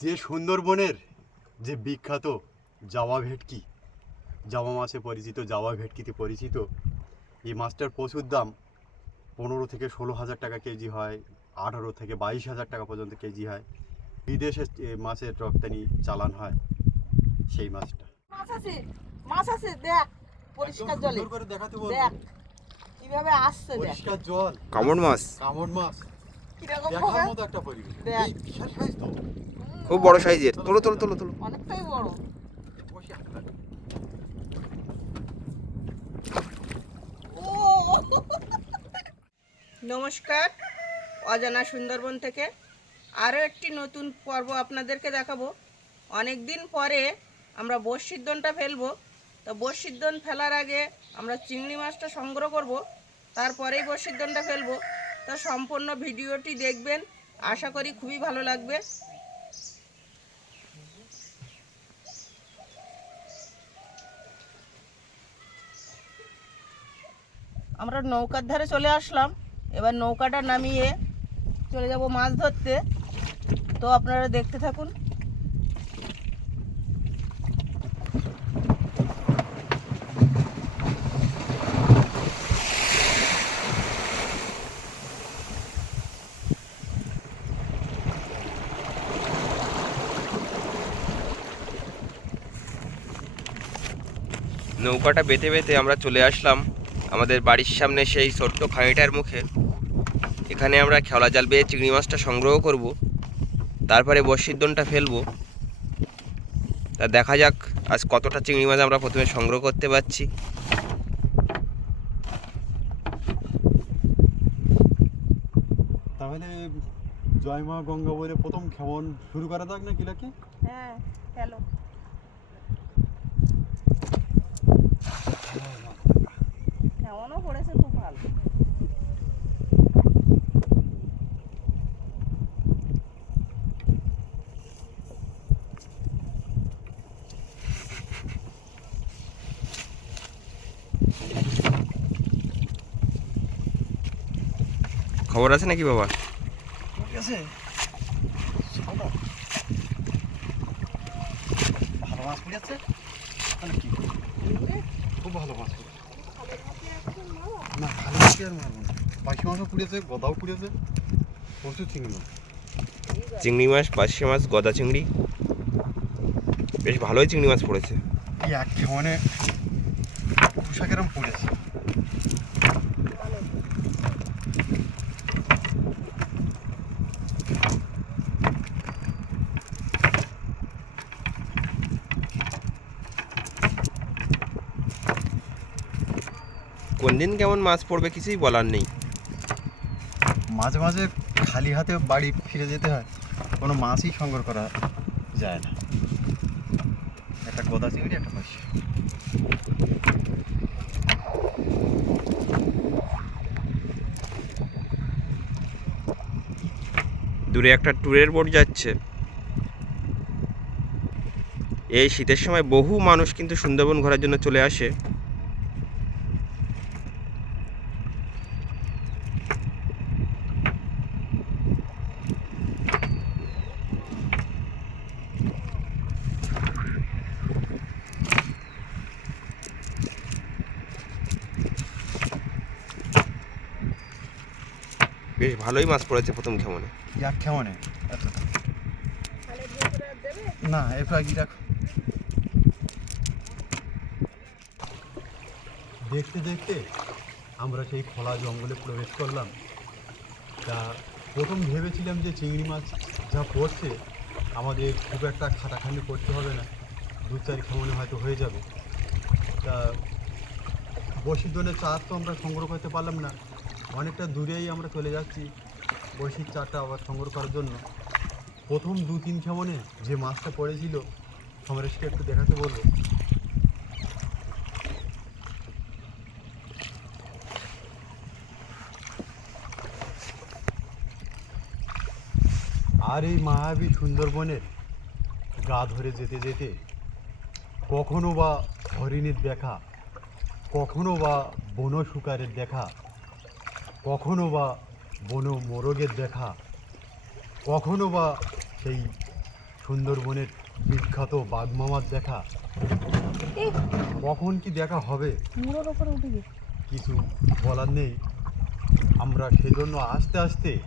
যে সুন্দরবনের যে বিখ্যাত জাওয়া ভেটকি জাওয়া মাছে পরিচিত জাওয়া ভেটকিতে পরিচিত এই মাছটার প্রচুর দাম পনেরো থেকে ষোলো হাজার টাকা কেজি হয় আঠারো থেকে বাইশ হাজার টাকা পর্যন্ত কেজি হয়। বিদেশে মাছের রপ্তানি চালান হয় সেই মাছটা। মাছ আছে মাছ আছে দেখ পরিষ্কার জলে করে দেখাতে দেখ কীভাবে আসছে দেখ। পরিষ্কার জল। কামড় মাছ। কামড় মাছ। দেখার মতো একটা পরিবেশ। দেখ। বিশাল সাইজ তো। খুব বড় সাইজের। তোলো তোলো তোলো তোলো। অনেকটাই বড়। নমস্কার, অজানা সুন্দরবন থেকে আরও একটি নতুন পর্ব আপনাদেরকে দেখাবো। অনেক দিন পরে আমরা বর্ষিদ্দনটা ফেলব। তো বর্ষিদ্দন ফেলার আগে আমরা চিংড়ি মাছটা সংগ্রহ করব, তারপরেই বর্ষিদ্দনটা ফেলব। তো সম্পূর্ণ ভিডিওটি দেখবেন, আশা করি খুবই ভালো লাগবে। আমরা নৌকার ধারে চলে আসলাম। এবার নৌকাটা নামিয়ে চলে যাব মাছ ধরতে। তো আপনারা দেখতে থাকুন। নৌকাটা বেতে বেতে আমরা চলে আসলাম। আমাদের বাড়ির সামনে সেই ছোট্ট খাঁড়িটার মুখে। এখানে আমরা খেলা জাল বেয়ে চিংড়ি মাছটা সংগ্রহ করব। তারপরে বর্ষির দনটা ফেলব। তা দেখা যাক আজ কতটা চিংড়ি মাছ আমরা প্রথমে সংগ্রহ করতে পারছি। তাহলে জয় মা গঙ্গা বলে প্রথম খেমন শুরু করা যাক না কি নাকি? হ্যাঁ হ্যালো কেমনও পড়েছে খুব ভালো খবর আছে নাকি বাবা? আছে? ভালো মাছ পড়েছে? তাহলে কি? খুব ভালো মাছ না ভালো মাছ আর মারবো না। বাইশি মাছও পুড়েছে গদাও পুড়েছে। প্রচুর চিংড়ি মাছ। চিংড়ি মাছ পার্শে মাছ গদা চিংড়ি। বেশ ভালোই চিংড়ি মাছ পড়েছে। এক খেমনে খোসা পড়েছে কোন দিন কেমন মাছ পড়বে কিছুই বলার নেই। মাঝে মাঝে খালি হাতে বাড়ি ফিরে যেতে হয় কোনো মাছই সংগ্রহ করা যায় না। একটা গদা চিংড়ি একটা পাশে দূরে একটা ট্যুরের বোট যাচ্ছে। এই শীতের সময় বহু মানুষ কিন্তু সুন্দরবন ঘোরার জন্য চলে আসে বেশ ভালোই মাছ পড়েছে প্রথম খেমনে। যাক খেমনে না এরপর কি রাখো দেখতে দেখতে আমরা সেই খোলা জঙ্গলে প্রবেশ করলাম। তা প্রথম ভেবেছিলাম যে চিংড়ি মাছ যা পড়ছে, আমাদের খুব একটা খাটাখাটি করতে হবে না। দু চার খেমনে হয়তো হয়ে যাবে। তা বসির দোনে চার তো আমরা সংগ্রহ করতে পারলাম না। অনেকটা দূরেই আমরা চলে যাচ্ছি। বসির চারটা আবার সংগ্রহ করার জন্য প্রথম দু তিন খেমনে যে মাছটা পড়েছিল, সমরেশকে একটু দেখাতে বলব। আর এই মায়াবী সুন্দরবনের গা ধরে যেতে যেতে কখনো বা হরিণের দেখা, কখনো বা বন শুকারের দেখা, কখনো বা বন মোরগের দেখা। কখনো বা সেই সুন্দরবনের বিখ্যাত বাঘমামার দেখা। কখন কি দেখা হবে? কিছু বলার নেই। আমরা সেজন্য আস্তে আস্তে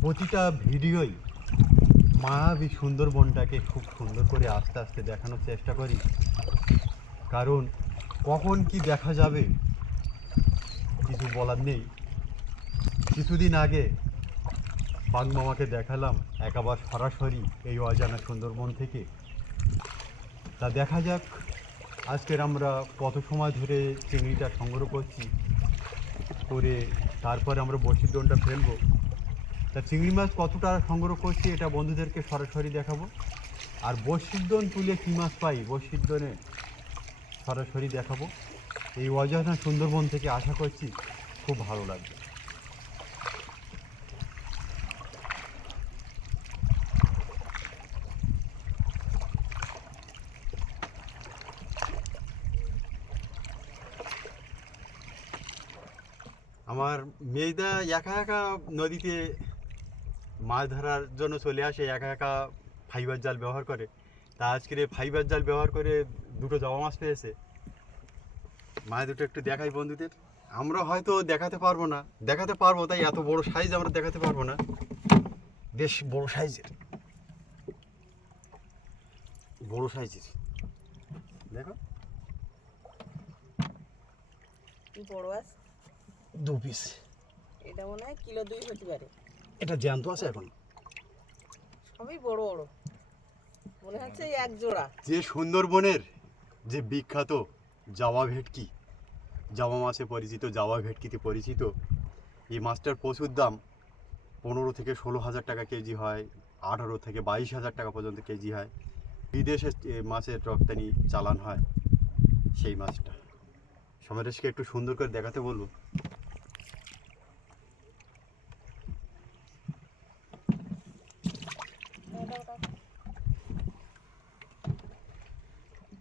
প্রতিটা ভিডিওই মায়াবী সুন্দরবনটাকে খুব সুন্দর করে আস্তে আস্তে দেখানোর চেষ্টা করি। কারণ কখন কি দেখা যাবে কিছু বলার নেই। কিছুদিন আগে বাগমামাকে দেখালাম একেবারে সরাসরি এই অজানা সুন্দরবন থেকে। তা দেখা যাক, আজকের আমরা কত সময় ধরে চিংড়িটা সংগ্রহ করছি, করে তারপরে আমরা বসির দোনটা ফেলব। তা চিংড়ি মাছ কতটা সংগ্রহ করছি এটা বন্ধুদেরকে সরাসরি দেখাবো। আর বসির দোন তুলে কী মাছ পাই বসির দোনে সরাসরি দেখাবো। এই অজানা সুন্দরবন থেকে আশা করছি খুব ভালো লাগবে আমার মেয়েদা একা একা নদীতে মাছ ধরার জন্য চলে আসে একা একা ফাইবার জাল ব্যবহার করে। তা আজকের এই ফাইবার জাল ব্যবহার করে দুটো জবা মাছ পেয়েছে। মাছ দুটো একটু দেখাই বন্ধুদের। আমরা হয়তো দেখাতে পারব না। দেখাতে পারব তাই এত বড় সাইজ আমরা দেখাতে পারব না। বেশ বড় সাইজের বড় সাইজের দেখো। বড় আছে? দু পিস এটা মনে হয় কিলো দুই হতে পারে। এটা জ্যান্ত আছে এখন? সবই বড় বড়। মনে হচ্ছে এক জোড়া। যে সুন্দরবনের যে বিখ্যাত জাওয়া ভেটকি জাওয়া মাছে পরিচিত জাওয়া ভেটকিতে পরিচিত এই মাছটার প্রচুর দাম পনেরো থেকে ষোলো হাজার টাকা কেজি হয় আঠারো থেকে বাইশ হাজার টাকা পর্যন্ত কেজি হয়। বিদেশে মাছের রপ্তানি চালান হয় সেই মাছটা। সমারেশকে একটু সুন্দর করে দেখাতে বলব।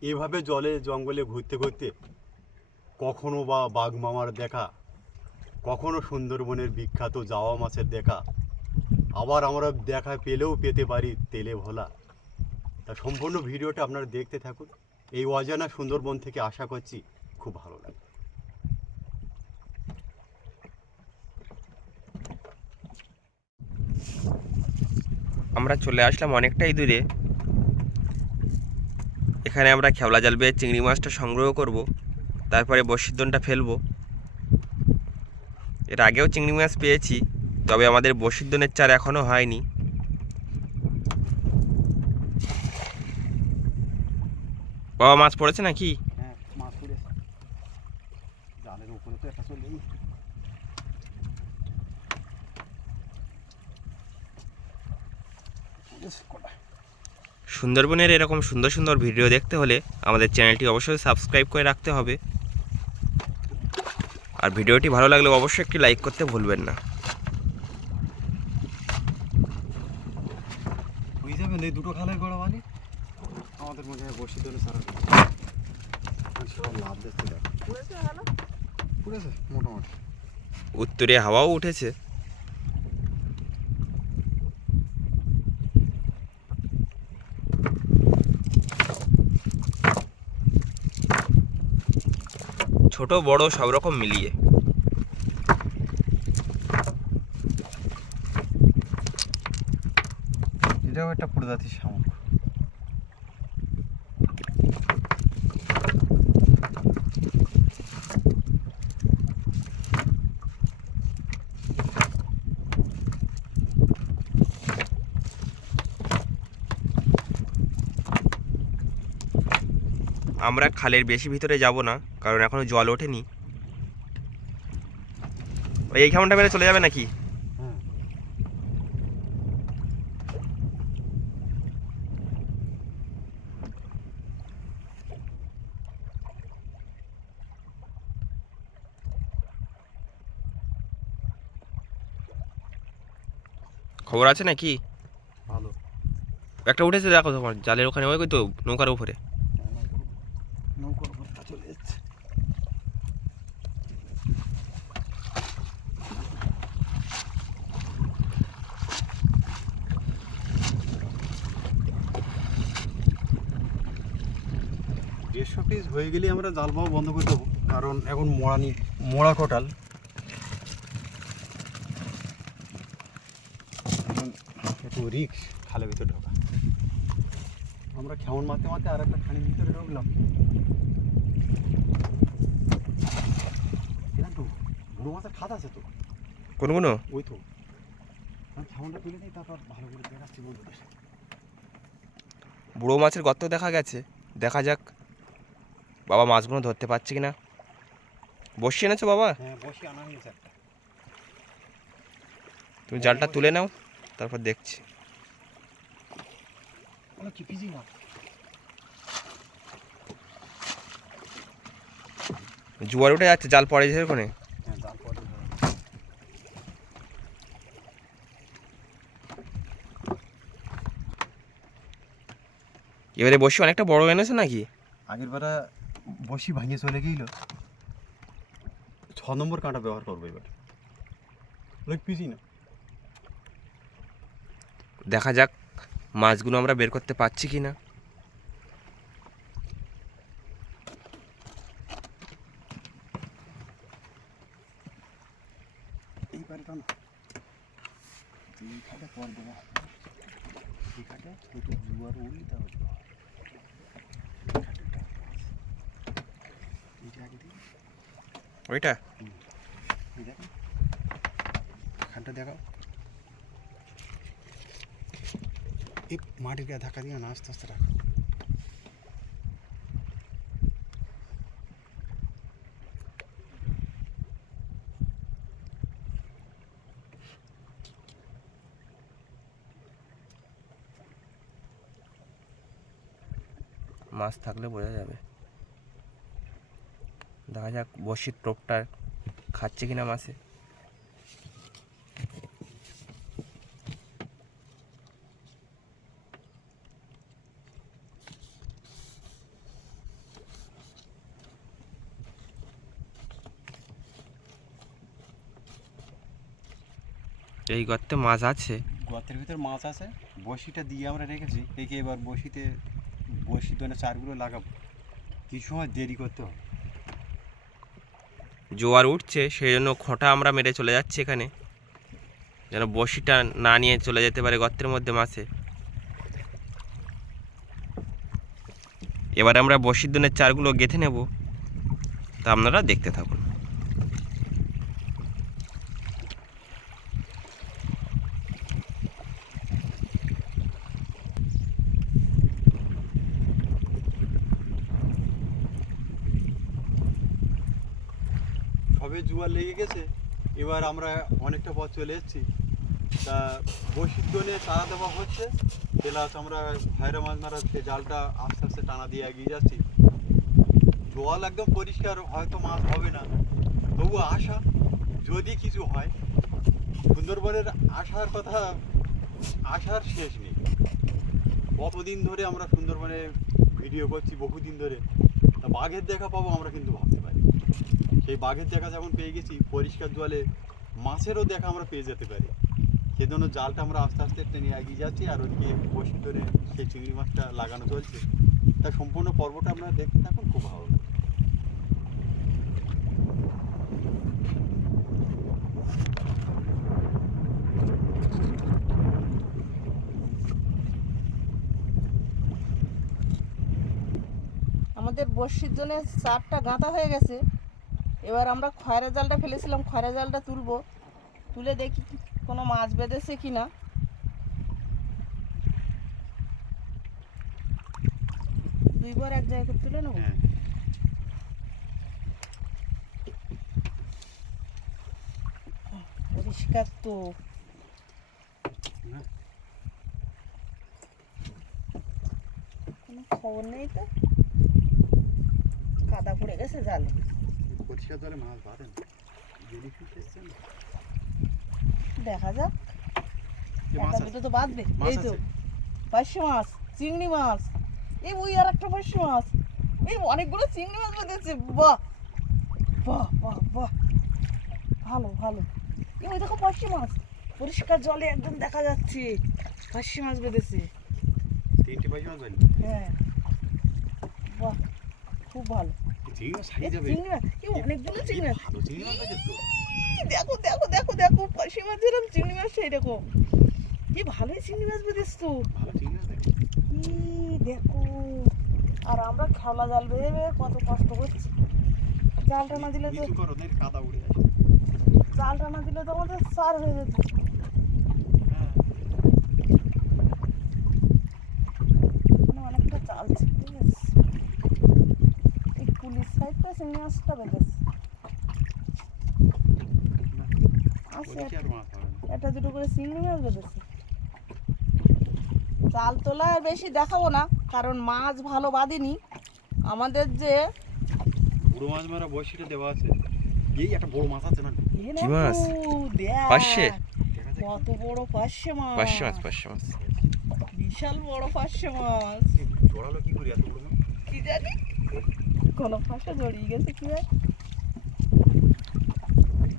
এভাবে জলে, জঙ্গলে ঘুরতে ঘুরতে কখনো বা বাঘ মামার দেখা, কখনো সুন্দরবনের বিখ্যাত জাওয়া মাছের দেখা, আবার আমরা দেখা পেলেও পেতে পারি তেলে ভোলা। তা সম্পূর্ণ ভিডিওটা আপনারা দেখতে থাকুন। এই অজানা সুন্দরবন থেকে আশা করছি খুব ভালো লাগবে। আমরা চলে আসলাম অনেকটাই দূরে। এখানে আমরা খেওলা জাল বেয়ে চিংড়ি মাছটা সংগ্রহ করব, তারপরে বসিদ্দনটা ফেলব। এর আগেও চিংড়ি মাছ পেয়েছি, তবে আমাদের বসিদ্দনের চার এখনও হয়নি। বাবা, মাছ পড়েছে নাকি? হ্যাঁ মাছ পড়েছে জালের উপরে তো একটা চলেই সুন্দরবনের এরকম সুন্দর সুন্দর ভিডিও দেখতে হলে আমাদের চ্যানেলটি অবশ্যই সাবস্ক্রাইব করে রাখতে হবে। আর ভিডিওটি ভালো লাগলে অবশ্যই একটি লাইক করতে ভুলবেন না। হয়ে এই দুটো খালের গড়া বালি আমাদের মধ্যে বসে ধরে সারা লাভ দেখতে দেখ। মোটামুটি। উত্তরে হাওয়াও উঠেছে। ছোট বড় সব রকম মিলিয়ে। এটাও একটা প্রজাতির শামুক। আমরা খালের বেশি ভিতরে যাব না কারণ এখনও জল ওঠেনি। ওই এই খামনটা মেরে চলে যাবে নাকি? খবর আছে নাকি? ভালো। একটা উঠেছে দেখো তোমার জালের ওখানে ওই তো নৌকার উপরে। নৌকর উপর চলে যাচ্ছে। দেড়শো পিস হয়ে গেলে আমরা জাল পাওয়া বন্ধ করে দেবো, কারণ এখন মোড়ানি মোড়া কটাল। একটু রিক্স খালের ভিতরে ঢোকা। আমরা খেমন মাতে মাতে আর একটা খানির ভিতরে ঢুকলাম। বুড়ো মাছের খাত আছে তো। কোন কোনো ওই তো। আমি খেমনটা তুলে দিই তারপর ভালো করে দেখাচ্ছি বন্ধুদের বুড়ো মাছের গর্ত দেখা গেছে। দেখা যাক বাবা মাছগুলো ধরতে পারছে কিনা। বসিয়ে এনেছো বাবা? হ্যাঁ বসে আনা হয়েছে একটা। তুমি জালটা তুলে নাও তারপর দেখছি। ওগুলো কি পিজি মাছ জোয়ার উঠে যাচ্ছে জাল পড়ে যাচ্ছে ওখানে হ্যাঁ জাল পড়ে এবারে বসি অনেকটা বড় এনেছে নাকি? আগের বেলা বসি ভাঙিয়ে চলে গেছিল ছ নম্বর কাঁটা ব্যবহার করব এবার। অনেক পিজি না। দেখা যাক মাছগুলো আমরা বের করতে পারছি কি না। এইবারে কাঁটা একটু জুয়ার উড়ি দেওয়া এইটা ওইটা? দেখো। খানটা দেখাও। এই মাটির গায়ে ধাক্কা দিয়ে না আস্তে আস্তে রাখো। মাছ থাকলে বোঝা যাবে। দেখা যাক বসির টোপটা খাচ্ছে কিনা মাছে এই গর্তে মাছ আছে। গর্তের ভিতর মাছ আছে। বসিটা দিয়ে আমরা রেখেছি। রেখে এবার বসিতে বসি দোনে চারগুলো লাগাবো। কিছু সময় দেরি করতে হবে? জোয়ার উঠছে, সেই জন্য খোঁটা আমরা মেরে চলে যাচ্ছি এখানে। যেন বসিটা না নিয়ে চলে যেতে পারে গর্তের মধ্যে মাছে। এবার আমরা বসির দিনের চারগুলো গেঁথে নেব। তা আপনারা দেখতে থাকুন। সবে জুয়ার লেগে গেছে, এবার আমরা অনেকটা পথ চলে এসেছি। তা বসির দোনে চারা দেওয়া হচ্ছে, প্লাস আমরা ভাইরা মাছ মারার সে জালটা আস্তে আস্তে টানা দিয়ে এগিয়ে যাচ্ছি। জল একদম পরিষ্কার, হয়তো মাছ হবে না। তবু আশা, যদি কিছু হয়, সুন্দরবনের আশার কথা, আশার শেষ নেই। কতদিন ধরে আমরা সুন্দরবনে ভিডিও করছি, বহুদিন ধরে। বাঘের দেখা পাবো আমরা কিন্তু পারি সেই বাঘের দেখা যখন পেয়ে গেছি, পরিষ্কার জলে মাছেরও দেখা আমরা পেয়ে যেতে পারি। সেজন্য জালটা আমরা আস্তে আস্তে টেনে এগিয়ে যাচ্ছি আর ওইদিকে বসি ধরে সেই চিংড়ি মাছটা লাগানো চলছে। তা সম্পূর্ণ পর্বটা আপনারা দেখতে থাকুন, খুব ভালো লাগবে। আমাদের বর্ষির জন্য চারটা গাঁথা হয়ে গেছে। এবার আমরা খয়রা জালটা ফেলেছিলাম খয়রা জালটা তুলবো। তুলে দেখি কোনো মাছ বেঁধেছে কি না দুইবার এক জায়গায় করে তুলে নেব? হ্যাঁ। পরিষ্কার তো। হ্যাঁ। কোনো খবর নেই তো? কাদা পড়ে গেছে জালে। পরিষ্কার জলে মাছ বাঁধেন জেলিফিশ এসছে দেখা যাক। তো বাঁধবে এই তো। আছে? পার্শে মাছ চিংড়ি মাছ এই ওই আর একটা পার্শে মাছ। এই অনেকগুলো চিংড়ি মাছ বেঁধেছে বাহ বাহ বাহ বাহ। ভালো ভালো। এই ওই দেখো পার্শে মাছ। পরিষ্কার জলে একদম দেখা যাচ্ছে। পার্শে মাছ বেঁধেছে। তিনটি পয়সা মাছ হ্যাঁ। বাহ খুব ভালো। চিংড়ি এ যাবে? চিংড়ি কি অনেকগুলো চিংড়ি। ভালো চিংড়ি আছে তো। দেখো দেখো দেখো দেখো পাশি মাছ যেরকম চিংড়ি মাছ সেই রকম কি ভালোই চিংড়ি মাছ বেঁধেছ তো ভালো চিংড়ি মাছ দেখো। ই, দেখো। আর আমরা খেলা জাল বেঁধে কত কষ্ট করছি। জালটা না দিলে তো কাদা উড়ে জালটা না দিলে তো আমাদের সার হয়ে যেত হ্যাঁ এখানে অনেকটা জাল ছিটে গেছে এই পুলিশ না। একটা দুটো করে চিংড়ি মাছ বেঁধেছে। জাল তোলা আর বেশি দেখাবো না কারণ মাছ ভালো বাঁধেনি। আমাদের যে বুড়ো মাছ মারা বয়সীটা দেওয়া আছে। এই একটা বড় মাছ আছে না? কি মাছ? যায় কত বড় পার্শে মাছ। পাঁচশো মাছ পাঁচশো মাছ। বিশাল বড় পার্শে মাছ। জড়ালো কি করি এত বড় কি জানি? ফাঁসে জড়িয়ে গেছে কি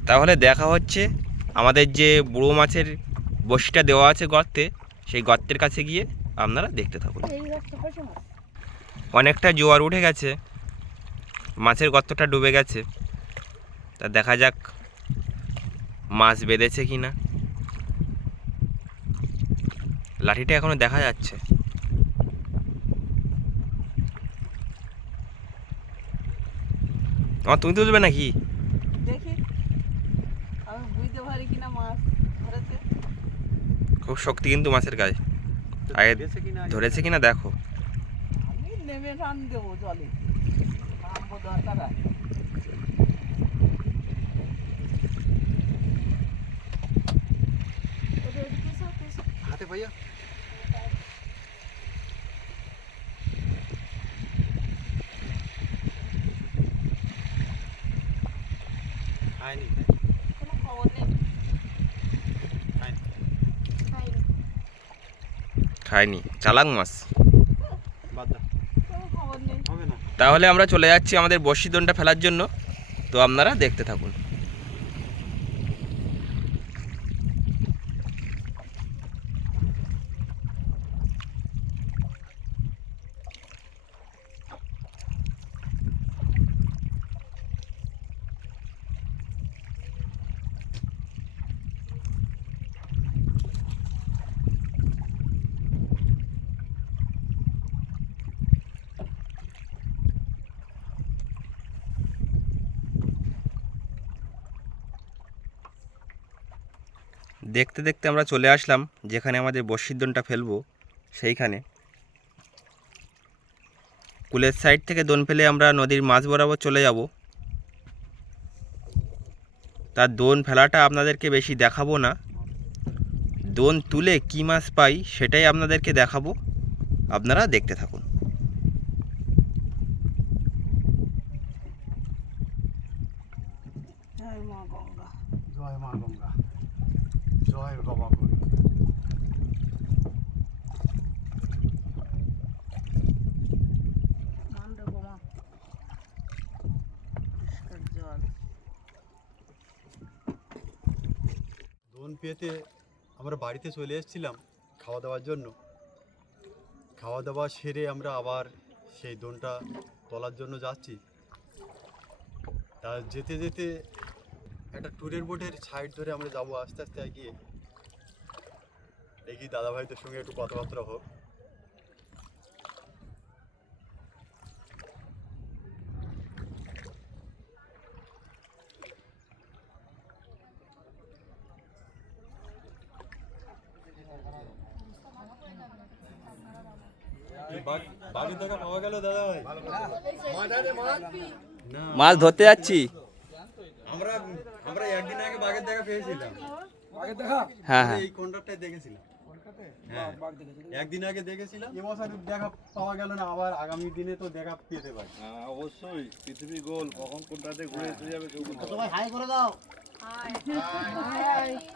তাহলে দেখা হচ্ছে আমাদের যে বুড়ো মাছের বসিটা দেওয়া আছে গর্তে সেই গর্তের কাছে গিয়ে আপনারা দেখতে থাকুন। অনেকটা জোয়ার উঠে গেছে মাছের গর্তটা ডুবে গেছে। তা দেখা যাক মাছ বেঁধেছে কি না লাঠিটা এখনও দেখা যাচ্ছে। আমার তুমি তুলবে নাকি? দেখি। আমি বুঝতে পারি কিনা মাছ ধরেছে। খুব শক্তি কিন্তু মাছের গায়ে। আগে ধরেছে কি না ধরেছে কিনা দেখো। আমি নেমে টান দেবো জলে। নামবো দরকার আছে। হাতে পাইয়া? খায়নি কোনো খবর নেই খায়নি খাইনি খায়নি চালাক মাছ বাদ দাও কোনো খবর নেই হবে না তাহলে আমরা চলে যাচ্ছি আমাদের বর্ষিদনটা ফেলার জন্য। তো আপনারা দেখতে থাকুন। দেখতে দেখতে আমরা চলে আসলাম, যেখানে আমাদের বর্ষির দোনটা ফেলব, সেইখানে। কুলের সাইড থেকে দোন ফেলে আমরা নদীর মাছ বরাবর চলে যাব। তার দোন ফেলাটা আপনাদেরকে বেশি দেখাবো না। দোন তুলে কী মাছ পাই সেটাই আপনাদেরকে দেখাবো। আপনারা দেখতে থাকুন জয় মা গঙ্গা জয় মা গঙ্গা জয় বাবা কবি মান দেবো মা পরিষ্কার জল দোন পেতে আমরা বাড়িতে চলে এসেছিলাম খাওয়া দাওয়ার জন্য। খাওয়া দাওয়া সেরে আমরা আবার সেই দোনটা তোলার জন্য যাচ্ছি। তা যেতে যেতে একটা ট্যুরের বোটের সাইড ধরে আমরা যাব আস্তে আস্তে এগিয়ে। দেখি দাদাভাইদের সঙ্গে একটু কথাবার্তা হোক বাড়ির দেখা পাওয়া গেল দাদা ভাই না মাছ ধরতে যাচ্ছি। আমরা আমরা একদিন আগে বাঘের দেখা পেয়েছিলাম। হ্যাঁ হ্যাঁ। এই দেখেছিলাম। হ্যাঁ একদিন আগে দেখেছিলাম। এবছর দেখা পাওয়া গেল না আবার আগামী দিনে তো দেখা পেতে পারি। হ্যাঁ, অবশ্যই। পৃথিবী গোল কখন কোনটাতে ঘুরে এসে যাবে কেউ বলতে পারবে না।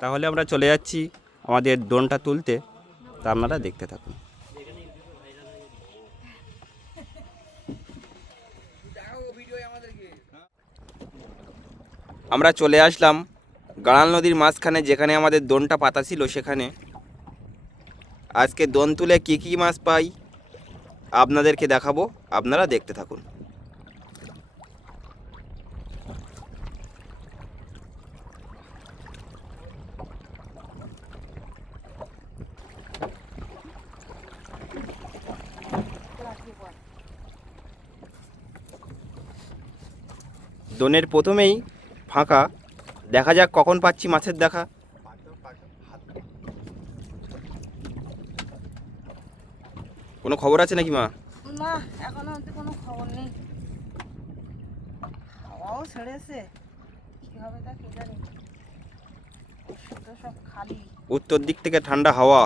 তাহলে আমরা চলে যাচ্ছি আমাদের দোনটা তুলতে তা আপনারা দেখতে থাকুন। আমরা চলে আসলাম গাড়াল নদীর মাঝখানে যেখানে আমাদের দোনটা পাতা ছিল সেখানে। আজকে দোন তুলে কী কী মাছ পাই আপনাদেরকে দেখাবো, আপনারা দেখতে থাকুন। দোনের প্রথমেই ফাঁকা। দেখা যাক কখন পাচ্ছি মাছের দেখা। কোনো খবর আছে নাকি মা? না এখনও কোনো খবর নেই। হাওয়াও ছেড়েছে। কি হবে তা কে জানি? সব খালি। উত্তর দিক থেকে ঠান্ডা হাওয়া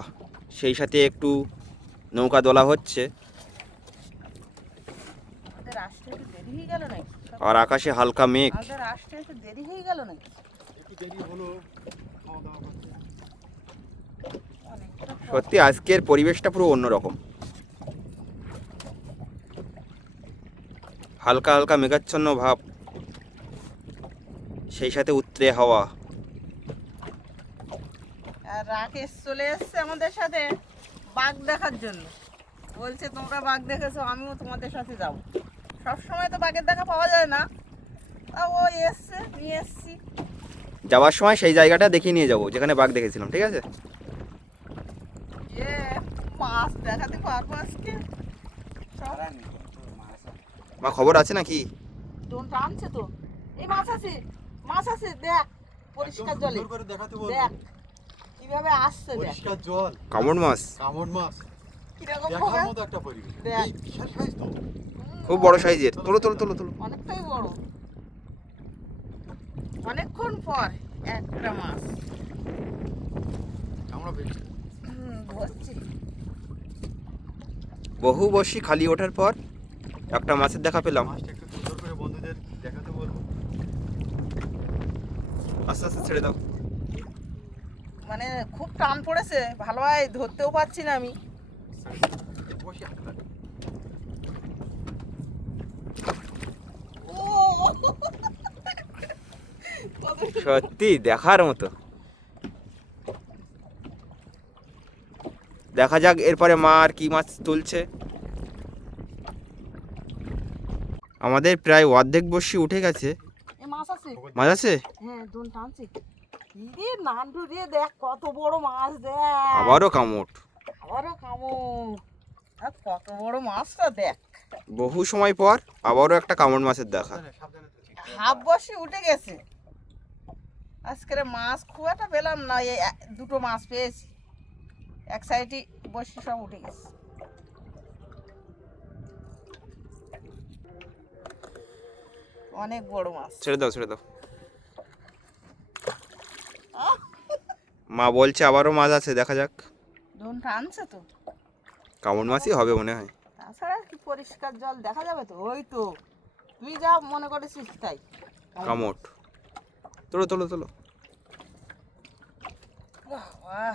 সেই সাথে একটু নৌকা দোলা হচ্ছে। আমাদের আসতে একটু দেরি হয়ে গেল নাকি? আর আকাশে হালকা মেঘ। আসতে একটু দেরি হয়ে গেল নাকি? একটু দেরি হলো খাওয়া দাওয়া করতে অনেকটা পর। সত্যি আজকের পরিবেশটা পুরো অন্যরকম। হালকা হালকা মেঘাচ্ছন্ন ভাব সেই সাথে উত্তরে হাওয়া। আর রাকেশ চলে এসছে আমাদের সাথে বাঘ দেখার জন্য। বলছে তোমরা বাঘ দেখেছ আমিও তোমাদের সাথে যাব। সব সময় তো বাঘের দেখা পাওয়া যায় না। তা ও এসছে নিয়ে এসছি। যাওয়ার সময় সেই জায়গাটা দেখিয়ে নিয়ে যাব যেখানে বাঘ দেখেছিলাম ঠিক আছে? এ মাছ দেখাতে পারব আজকে। সব মা খবর আছে নাকি? দোন টানছে তো। এই মাছ আছে মাছ আছে দেখ পরিষ্কার জলে। দেখ কীভাবে আসছে দেখ। পরিষ্কার জল। কামড় মাছ? কামড় মাছ। কীরকম দেখার মতো একটা পরিবেশ। এই বিশাল সাইজ তো। খুব বড় সাইজের। তোলো তোলো তোলো তোলো। অনেকটাই বড়। অনেকক্ষণ পর একটা মাছ। আমরা বহু বর্ষি খালি ওঠার পর একটা মাছের দেখা পেলাম। মাছটা একটু সুন্দর করে বন্ধুদের দেখাতে বলব। আস্তে আস্তে ছেড়ে দাও। মানে খুব টান পড়েছে ভালোভাবে ধরতেও পারছি না আমি বসে হাতে লাগে। ও কত সত্যি দেখার মতো। দেখা যাক এরপরে মা আর কি মাছ তুলছে। আমাদের প্রায় অর্ধেক বর্ষি উঠে গেছে। মাছ আছে? আবারও কামড়। আবারও কামড়। কত বড় মাছটা দেখ। বহু সময় পর আবারও একটা কামড় মাছের দেখা। হাফ বসে উঠে গেছে। আজকের মাছ খুব একটা পেলাম না এই দুটো মাছ পেয়েছি। এক সাইডে বসে সব উঠে গেছে। অনেক বড় মাছ। ছেড়ে দাও ছেড়ে দাও। মা বলছে আবারও মাছ আছে দেখা যাক। ধন টানছে তো। কামড় মাছই হবে মনে হয়। তাছাড়া কি পরিষ্কার জল দেখা যাবে তো ওই তো। তুই যা মনে করেছিস তাই। কামড়। তোলো তোলো তোলো। বাহ,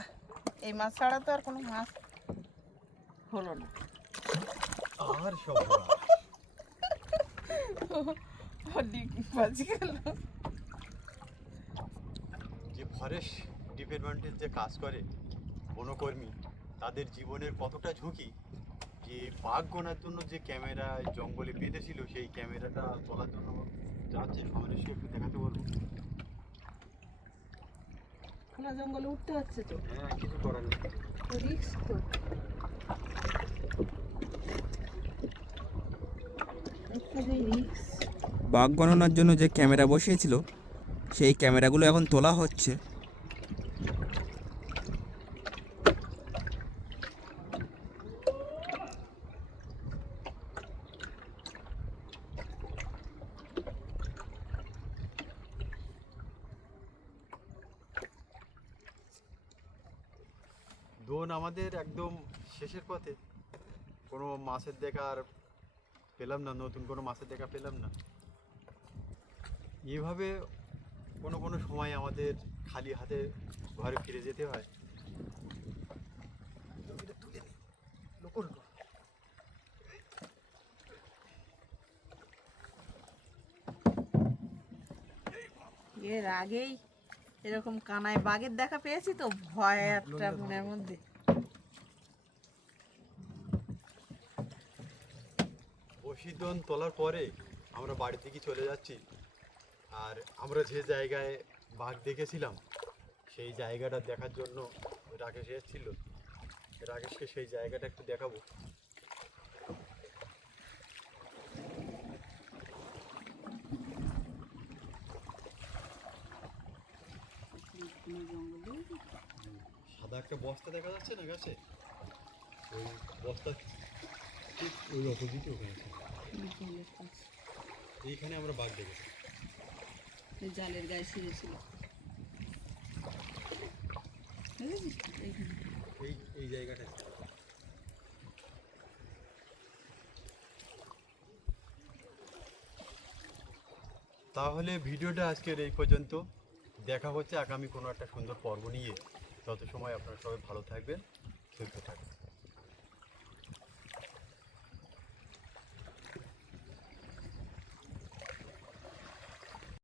এই মাছ ছাড়া তো আর কোনো মাছ হলো না। আর সব যে ফরেস্ট ডিপার্টমেন্টের যে কাজ করে বনকর্মী তাদের জীবনের কতটা ঝুঁকি যে বাঘ গোনার জন্য যে ক্যামেরা জঙ্গলে বেঁধেছিল সেই ক্যামেরাটা তোলার জন্য যাচ্ছে। সে একটু দেখাতে বলব খোলা জঙ্গলে উঠতে হচ্ছে তো। হ্যাঁ কিছু করার নেই। রিক্স তো। বাঘ গণনার জন্য যে ক্যামেরা বসিয়েছিল সেই ক্যামেরাগুলো এখন তোলা হচ্ছে দোন আমাদের একদম শেষের পথে? কোনো মাছের দেখা আর পেলাম না নতুন কোনো মাছের দেখা পেলাম না। এভাবে কোনো কোনো সময় আমাদের খালি হাতে ঘরে ফিরে যেতে হয়। এর আগেই এরকম কানায় বাঘের দেখা পেয়েছি তো ভয় একটা মনের মধ্যে। প্রশিদন তোলার পরে আমরা বাড়ি থেকে চলে যাচ্ছি। আর আমরা যে জায়গায় বাঘ দেখেছিলাম, সেই জায়গাটা দেখার জন্য রাকেশ এসেছিল। রাকেশকে সেই জায়গাটা একটু দেখাবো। সাদা একটা বস্তা দেখা যাচ্ছে না গাছে? ওই বস্তা ঠিক ওই অপোজিটে ওখানে। কাছে এইখানে আমরা বাঘ দেখেছি। এই জালের গায়ে শুয়েছিল এই এই জায়গাটায় তাহলে ভিডিওটা আজকের এই পর্যন্ত। দেখা হচ্ছে আগামী কোনো একটা সুন্দর পর্ব নিয়ে। তত সময় আপনারা সবাই ভালো থাকবেন সুস্থ থাকবেন।